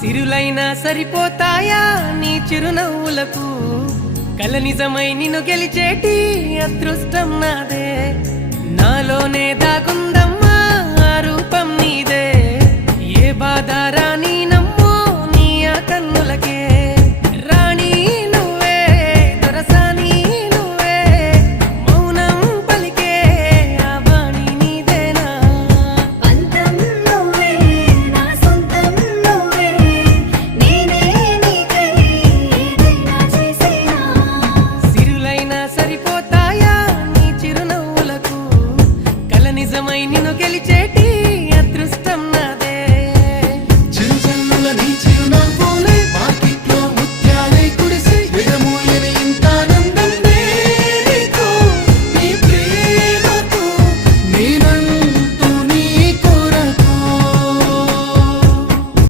సిరులైనా సరిపోతాయా నీ చిరునవ్వులకు కల నిజమై నిన్ను గెలిచేటి అదృష్టం నాదే నాలోనే దాగుందమ్మా ఆ రూపం నీదే ఏ బాధ రాని